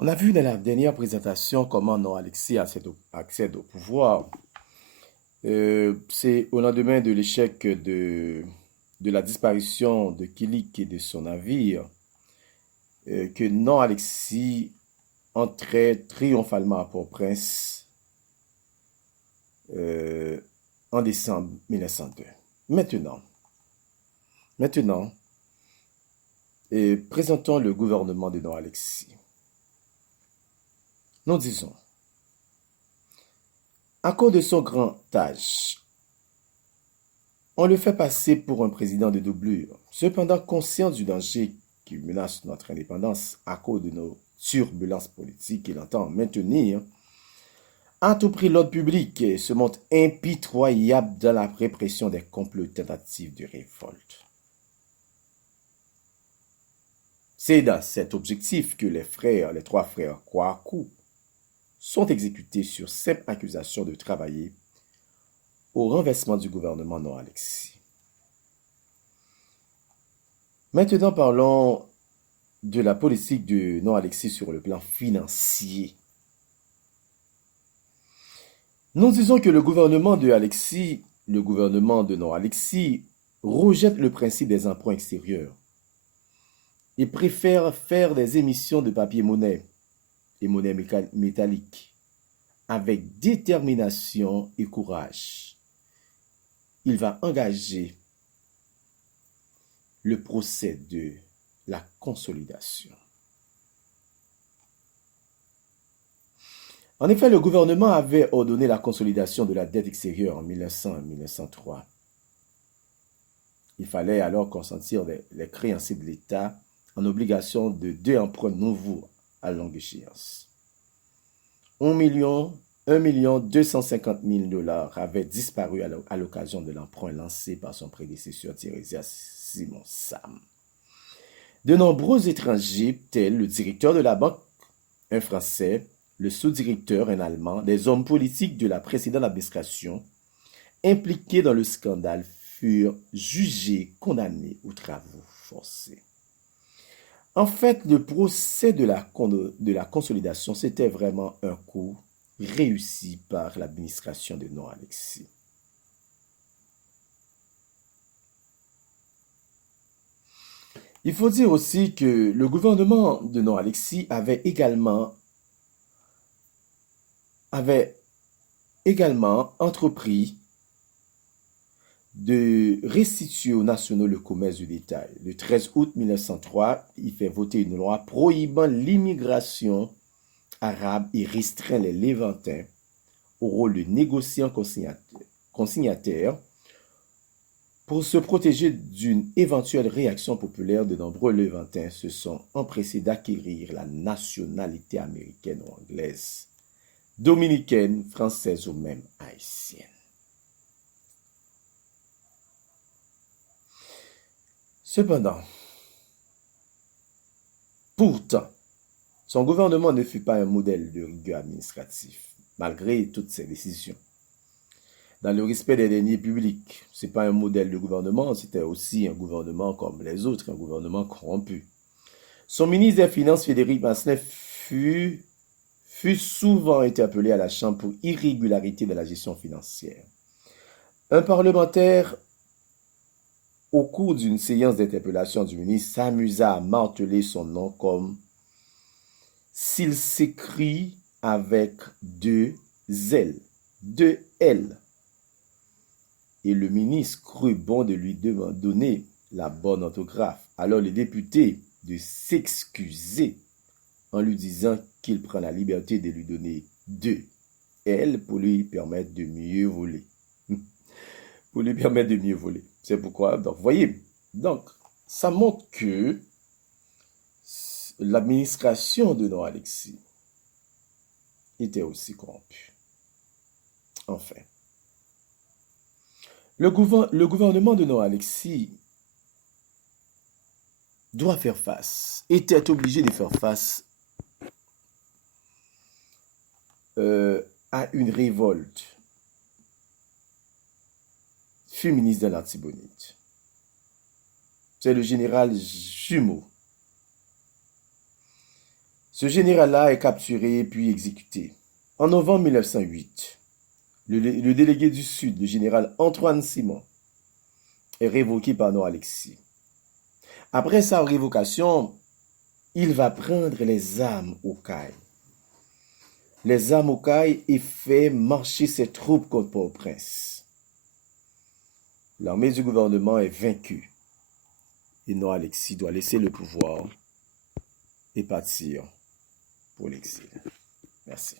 On a vu dans la dernière présentation comment non Alexis accède au pouvoir. C'est au lendemain de l'échec de la disparition de Kilik et de son navire que non Alexis entrait triomphalement à Port-au-Prince euh, en décembre 1902. Maintenant, maintenant, présentons le gouvernement de non Alexis. Nous disons, à cause de son grand âge, on le fait passer pour un président de doublure. Cependant, conscient du danger qui menace notre indépendance à cause de nos turbulences politiques, il entend maintenir à tout prix l'ordre public et se montre impitoyable dans la répression des complots et tentatives de révolte. C'est dans cet objectif que les trois frères Kouakou, sont exécutés sur simple accusation de travailler au renversement du gouvernement non-Alexis. Maintenant, parlons de la politique de non-Alexis sur le plan financier. Nous disons que le gouvernement de non-Alexis, rejette le principe des emprunts extérieurs et préfère faire des émissions de papier-monnaie et monnaie métallique avec détermination et courage. Il va engager le procès de la consolidation. En effet, le gouvernement avait ordonné la consolidation de la dette extérieure en 1900 et 1903. Il fallait alors consentir les créanciers de l'État en obligation de 2 emprunts nouveaux à longue échéance. 1,250 million avaient disparu à l'occasion de l'emprunt lancé par son prédécesseur Tiresias Simon Sam. De nombreux étrangers, tels le directeur de la banque, un Français, le sous-directeur, un Allemand, des hommes politiques de la précédente administration, impliqués dans le scandale, furent jugés, condamnés aux travaux forcés. En fait, le procès de la consolidation, c'était vraiment un coup réussi par l'administration de non-Alexis. Il faut dire aussi que le gouvernement de non-Alexis avait également entrepris de restituer aux nationaux le commerce du détail. Le 13 août 1903, il fait voter une loi prohibant l'immigration arabe et restreint les Levantins au rôle de négociants consignataires. Pour se protéger d'une éventuelle réaction populaire, de nombreux Levantins se sont empressés d'acquérir la nationalité américaine ou anglaise, dominicaine, française ou même haïtienne. Cependant, pourtant, son gouvernement ne fut pas un modèle de rigueur administrative, malgré toutes ses décisions. Dans le respect des deniers publics, ce n'est pas un modèle de gouvernement, c'était aussi un gouvernement comme les autres, un gouvernement corrompu. Son ministre des Finances, Frédéric Massenet, fut souvent interpellé à la Chambre pour irrégularité de la gestion financière. Un parlementaire, au cours d'une séance d'interpellation du ministre, s'amusa à marteler son nom comme s'il s'écrit avec 2 L. Et le ministre crut bon de lui donner la bonne orthographe. Alors le député de s'excuser en lui disant qu'il prend la liberté de lui donner 2 L pour lui permettre de mieux voler. Pour lui permettre de mieux voler. C'est pourquoi, donc, voyez, donc, ça montre que l'administration de non-Alexis était aussi corrompue. Enfin, le gouvernement de non-Alexis était obligé de faire face à une révolte féministe de l'Artibonite. C'est le général Jumeau. Ce général-là est capturé puis exécuté. En novembre 1908, le délégué du Sud, le général Antoine Simon, est révoqué par Noir Alexis. Après sa révocation, il va prendre les armes au Caille. Les armes au Caille et fait marcher ses troupes contre Port-au-Prince. L'armée du gouvernement est vaincue. Et Noir Alexis doit laisser le pouvoir et partir pour l'exil. Merci.